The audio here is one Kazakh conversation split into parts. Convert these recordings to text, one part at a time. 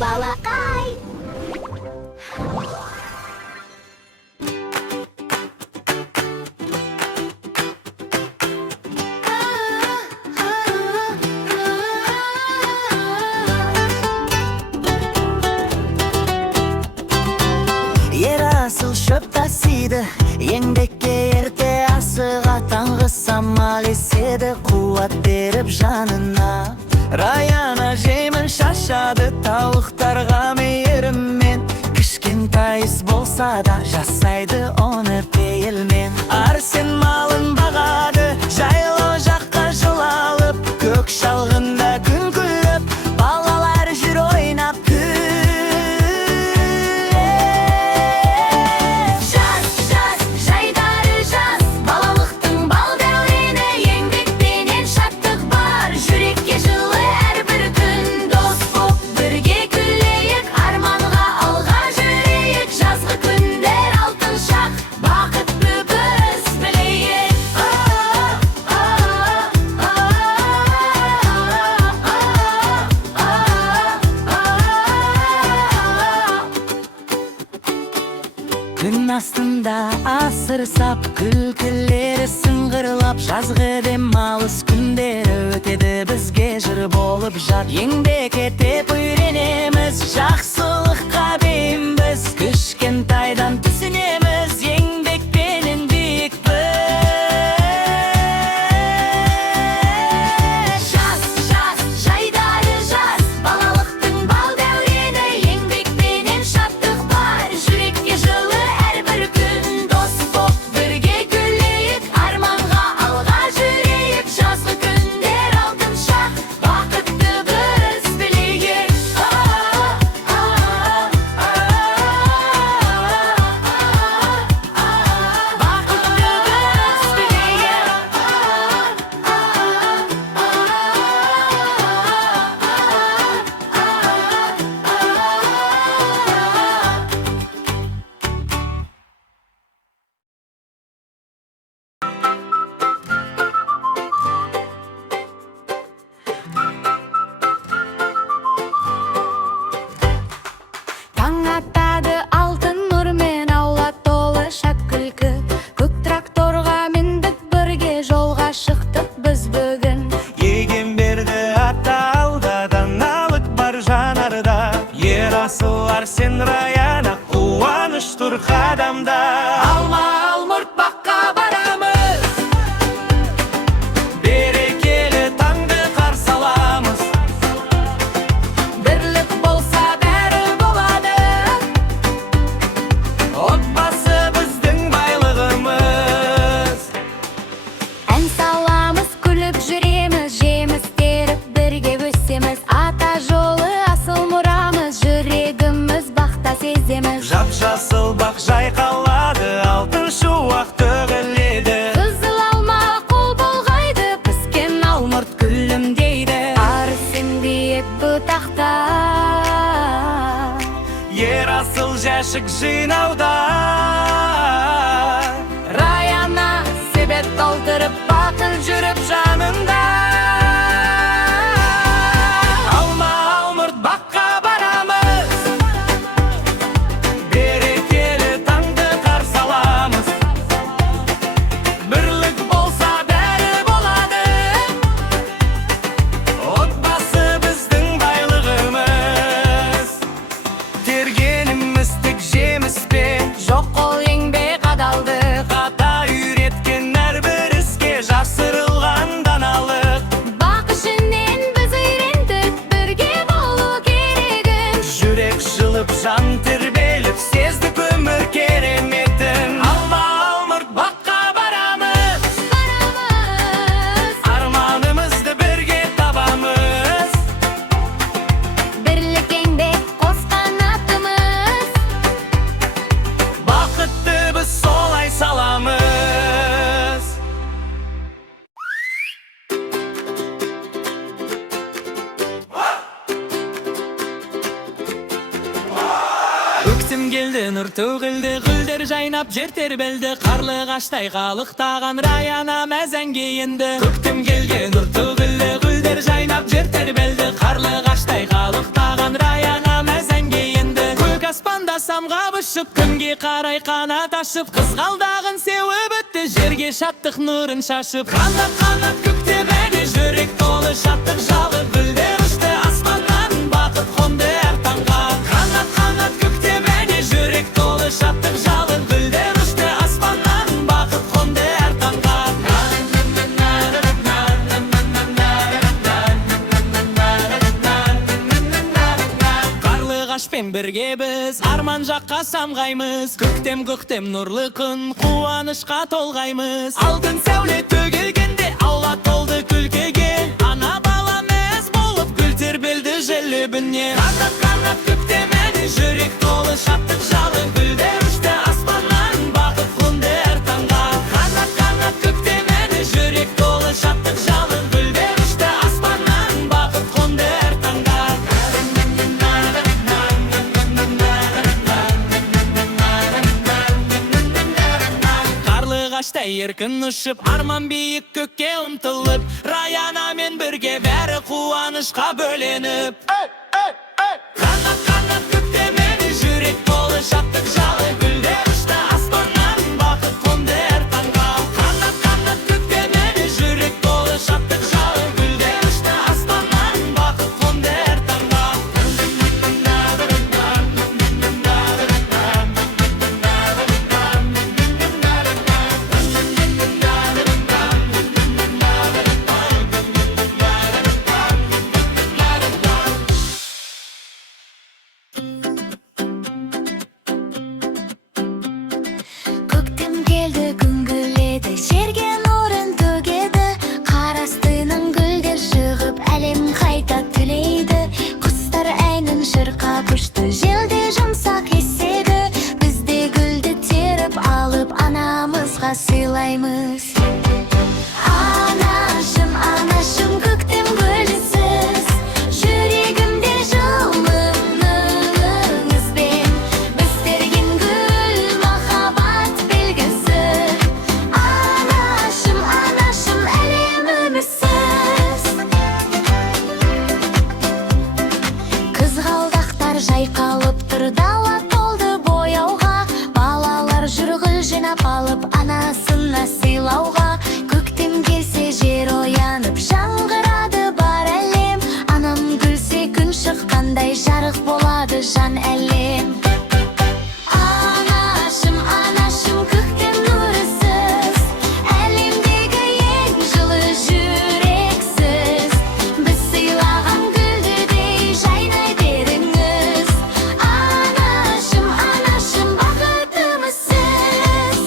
балақай. Асыл шөп тасиды, еңбекке ерте асыға, таңғы самал еседі, қуат беріп жанына. Раяна жеймін шашады, тауықтарға мейіріммен, кішкентай іс болса да жасайды оны пейілмен. Арсен малын бағады, жайлау жаққа жыл алып, көк шалғында күн күліп, балалар жүр ойнап. Күн астында асыр сап, күлкілері сыңғырлап, жазғы демалыс күндері өтеді, бізге жыр болып жат. Еңбек етіп үйренеміз, жақсылыққа бейімбіз, кішкентайдан түсінеміз, еңбекпенен биікпіз. Жас, жас, жайдары жас, балалықтың бал дәурені, еңбекпенен шаттық бар, жүрекке жылы әрбір күн. Дос боп бірге күлейік, арманға алға жүрейік, жазғы күндер алтын шақ, бақытты біз білейік. Таң атады алтын нұрмен, аула толы шат күлкі, көк тракторға міндік, бірге жолға шықтық біз бүгін. Егемберді ата алда, даналық бар жанарда, ер асыл Арсен Раяна, қуаныш тұр қадамда. Алма алмұрт баққа барамыз, Берекелі таңды қарсы аламыз, бірлік болса бәрі болады, отбасы біздің байлығымыз. ән саламыз, күліп жүреміз, жеміс теріп бірге өсеміз, ата жолы асыл мұрамыз, жүрегіміз бақта сеземіз. Жап-жасыл бақ жайқалады, алтын шуақ төгіледі. Қызыл алма қол бұлғайды, піскен алмұрт күлімдейді. Арсен биік бұтақта, Ер асыл жәшік жинауда, Раяна себет толтырып, бақыт жүріп жанында. алма алмұрт баққа барамыз, берекелі таңды қарсы аламыз, бірлік болса бәрі болады, отбасы біздің байлығымыз. Тергеніміз тек жеміс пе, Жоқ қол еңбек адалдық, ата үйреткен әрбір іске жасырылған даналық. бақ ішінен біз үйрендік, бірге болу керегін. Жүрек жылып, жан тербеліп, сездік өмір кереметін. Алма алмұрт баққа барамыз, арманымызды бірге табамыз, Бірлік еңбек қос қанатымыз, бақытты біз солай саламыз. Өктем келді, нұр төгілді, гүлдер жайнап, жер тербелді, қарлығаштай қалықтаған Раяна мәзәнге енді. Өктем келген, нұр төгілді, гүлдер жайнап, жер тербелді, қарлығаштай қалықтаған Раяна самсам қабышып, күнге қарай қанат ашып, қызғалдағын сеуіп өтті, жерге шаттық нұрын шашып. Қанат көктеп әне жүрек толы шаттық жалы, гүлдер ұшты аспаннан, бақыт қонды әр таңға. Қанат көктеп әне жүрек толы шаттық жалы, гүлдер ұшты аспаннан, бақыт қонды әр таңға. Қарлығашпен бірге біз арман жаққа самғаймыз, көктем нұрлы күн қуанышқа толғаймыз. Алтын сәуле төгілгенде аула толды күлкіге, ана бала мәз болып гүл тербелді желебіне. Қанат көктем әне жүрек толы шаттық жалы, гүлдер ұшты аспаннан, бақыт қонды әр таңға. Қанат көктем әне жүрек толы шаттық жалы, гүлдер ұшты аспаннан, бақыт қонды әр таңға. Қарлығаштай еркін ұшып, арман биік көкке ұмтылып, Раянамен бірге бәрі қуанышқа бөленіп. Қанат көктем әне жүрек толы шаттық жалы, гүлдер ұшты аспаннан, бақыт қонды әр таңға. Қанат көктем әне жүрек толы шаттық жалы, гүлдер ұшты аспаннан, бақыт қонды әр таңға. Көктем келді, күн күледі, жерге нұрын төгеді, қарастының гүлдер шығып, әлем қайта түлейді. Құстар әнін шырқап ұшты, желде жұмсақ еседі, бізде гүлді теріп алып, анамызға сыйлаймыз. Анашым, анашым, көктем гүлісіз, жүрегімде жылы нұрыңызбен, біз терген гүл махаббат белгісі. Анашым, анашым, әлемімізсіз. Қызғалдақтар жайқалып тұр, дала толды бояуға, балалар жүр гүл жинап алып, анасына сыйлауға. Көктем келсе жер оянып, жаңғырады бар әлем, анам күлсе күн шыққандай жарық болады жан әлем. Анашым, анашым, көктем нұрысыз, әлемдегі ең жылы жүрексіз, біз сыйлаған гүлдідей жайнай беріңіз. Анашым, анашым, бақытымызсыз.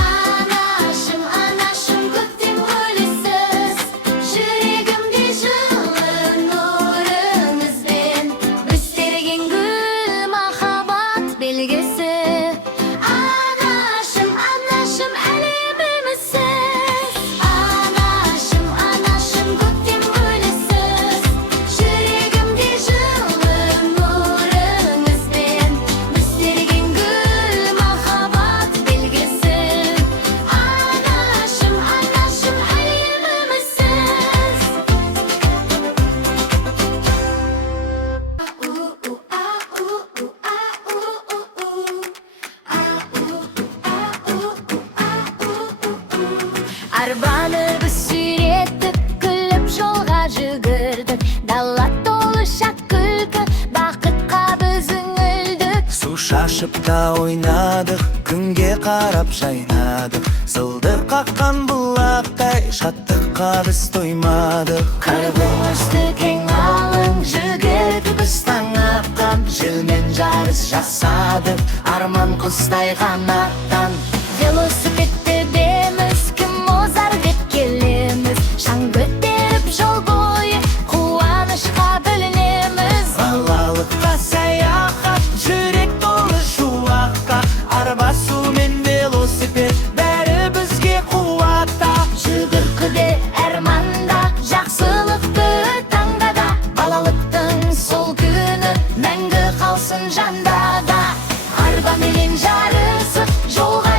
Анашым, анашым, көктем гүлісіз, жүрегімде жылы нұрыңызбен, біз терген гүл махаббат белгісі. Анашым, анашым, әлемімізсіз. Анашым, анашым, көктем гүлісіз, жүрегімде жылы нұрыңызбен, біз терген гүл махаббат белгісі. Анашым, анашым, әлемімізсіз. Арбаны біз сүйретіп, күліп жолға жүгірдік, дала толы шат күлкі, бақытқа біз үңілдік. Су шашып та ойнадық, күнге қарап жайнадық, сылдыр қаққан бұлақтай шаттыққа біз тоймадық. Қарбың өсті кең алың, жүгірді біз таң атқан, Желмен жарыс жасадық, арман құстай қанаттан. велосипедте деміз, кім озар деп келеміз, шаң көтеріп жол бойы қуанышқа бөлінеміз. Балалыққа саяхат, жүрек толы шуаққа, арба сумен велосипед, бәрі бізге қуатта. Жүгіркіде әрманда, жақсылықты таңдада, балалықтың сол күні мәңгі қалсын жанда да. Арба менен жарысып, жолға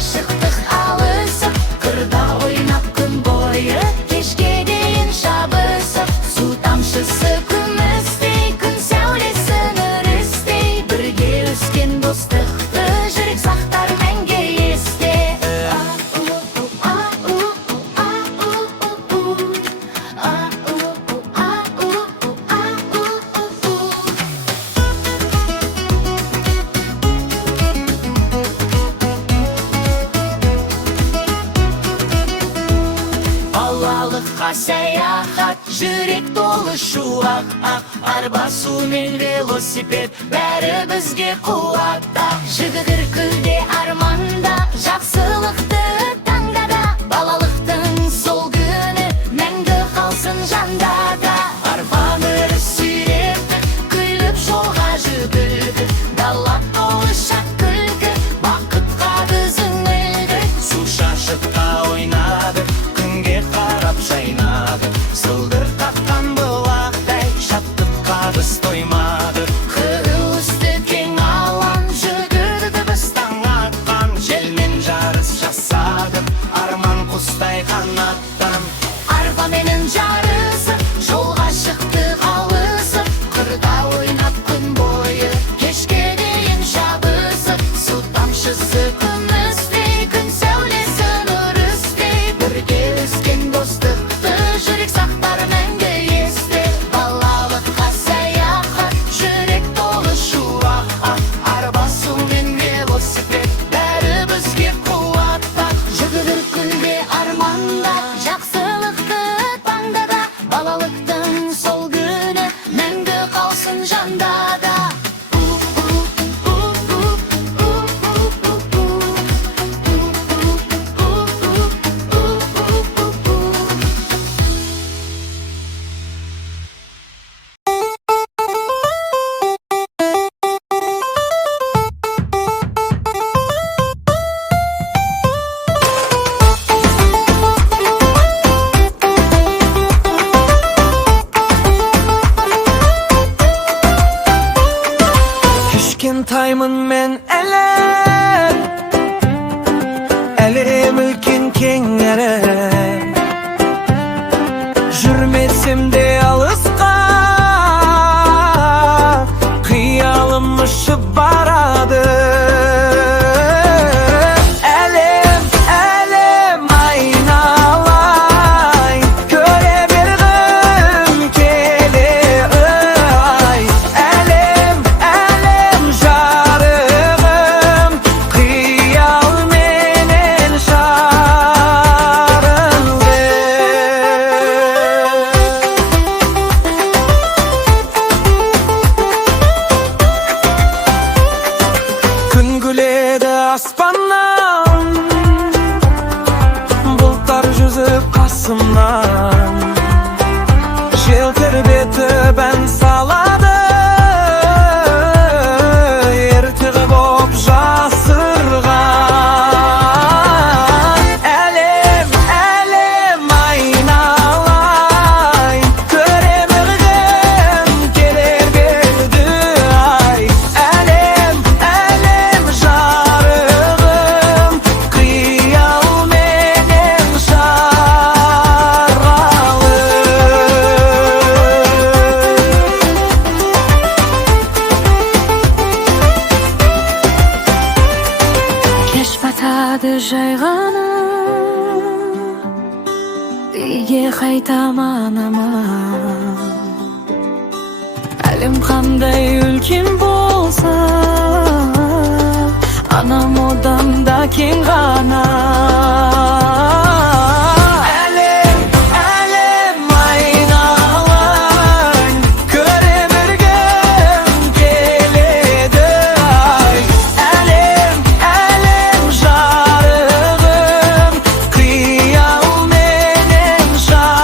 Жолға саяхат, жүрек толы шуақ ақ. Арба, су мен велосипед, бәрі бізге қуатта. Жігігір күлде арманда, жақсылықты таңдада. Балалықтың сол күні мәңгі қалсын жандада. Арбаны сүйретіп, күліп жолға жүгірдік. Дала толы шақ күлкі, бақытқа біз үңілдік. Су шашыққа ойнадық, күнге қарап жайнадық. Сылдыр қаққан бұлақтай, шаттыққа біз тоймадық. Қырыл үсті кең алаң, жүгірді біз таң атқан. Желмен жарыс жасадық, арман құстай қанаттан. Арбаменен жарысып, жолға шықтық алысып. Қырда ойнап күн бойы, кешке дейін шабысып. Су тамшысы күмістей, күн сәулесі нұр үстей. Бірге өскен достықты жүрек сақтар мәңгі есте. Балалыққа саяхат, жүрек толы шуақ ақ. Арба, су мен велосипед, бәрі бізге қуаттақ. Жүгіріп күлде арманда, жақсылықты таңдада. Балалықтың сол күні мәңгі қалсын жандада. Кішкентаймын мен әлем үлкен кең әлем. Жүрмесем де алысқа, қиялым ұшып барады. Әлем айналайын, көре бергім келеді. Әлем жарығым, қиялменен жарылды. Күн күледі аспаннан, бұлттар жүзіп қасымнан. Жел тербетіп ән салады, ертегі боп жасырған. Әлем айналайын, көре бергім келер берді ай. Әлем жарығым, қиялменен жаралы. Кеш батады жай ғана, үйге қайтам анама. Әлем қандай үлкен болса, анам одан да кең ғана. Әлем айналайын, көре бергім келеді ай. Әлем жарығым, қиялменен жаралы.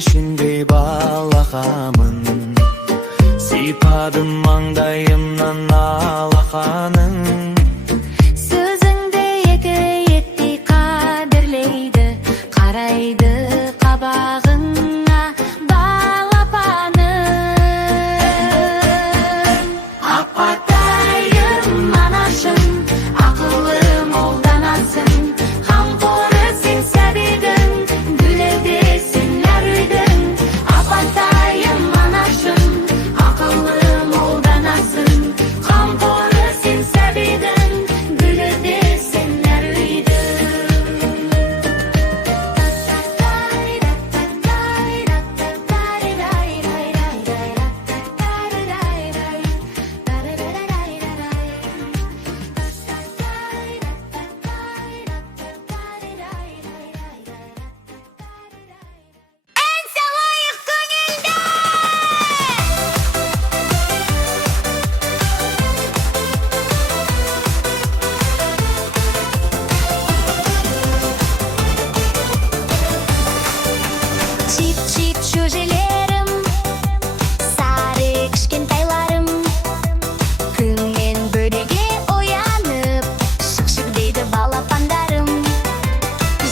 перишіндей балақамын, сипадым маңдайымнан алақаның. Сөзіңді екі еттей қадірлейді, қарайды қабағыңа балапаным. Апатайым анашым, ақылым олданасың, қамқоры сен сәбидің, гүлі де сенлер үйдің. Апатайым анашым, ақылым олданасың, қамқоры сен сәбидің, гүлі де сенлер үйдің. En sallayıq gönüldə. Чип-чип шөжелерім, сары кішкентайларым, күннен бөлеге оянып, шық-шық дейді балапандарым.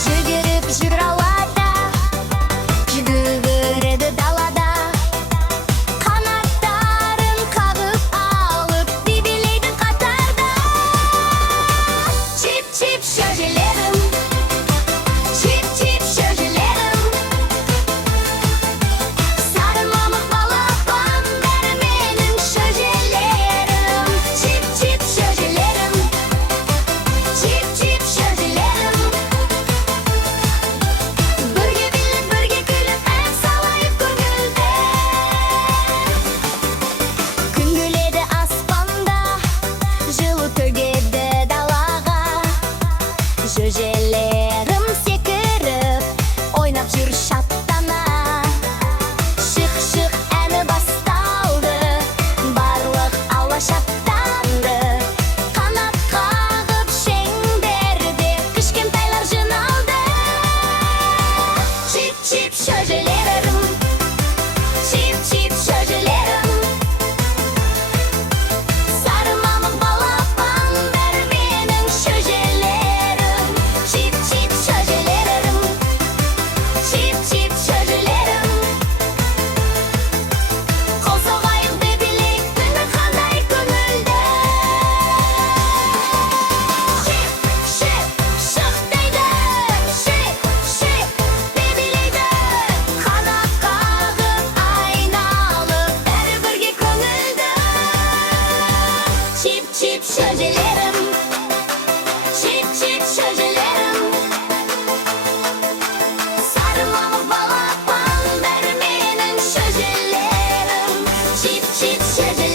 Жүгіріп жүр ауада, жүгіреді далада, қанаттарын қағып алып, билейді қатарда. Чип-чип шөжелерім, чип-чип шөжелерім, сары мамық балапан бәрі менің шөжелерім. Чип-чип шөжелерім, чип-чип шөжелерім, бірге билеп, бірге күліп, ән салайық көңілде. Күн күледі аспанда, жылы төгеді далаға, шөжелерім секіріп, ойнап жүр шаттана. Шық-шық әні басталды, барлық ауа шаттанды. Қанат қағып шеңберде, кішкентайлар жиналды. Чип-чип шөжелерім, чип-чип шөжелерім, сары мамық балапан бәрі менің шөжелерім. Чип-чип шөжелерім, чип-чип шөжелерім, қол соғайық деп билейік, түні қандай көңілді. Шип-шип шық дейді, шип-шип деп билейді, қанат қағып айналып, бәрі бірге көңілді. Чип-чип шөжелерім, чип-чип шөжелерім, сары мамық балапан бәрі менің шөжелерім. Чип-чип шөжелерім.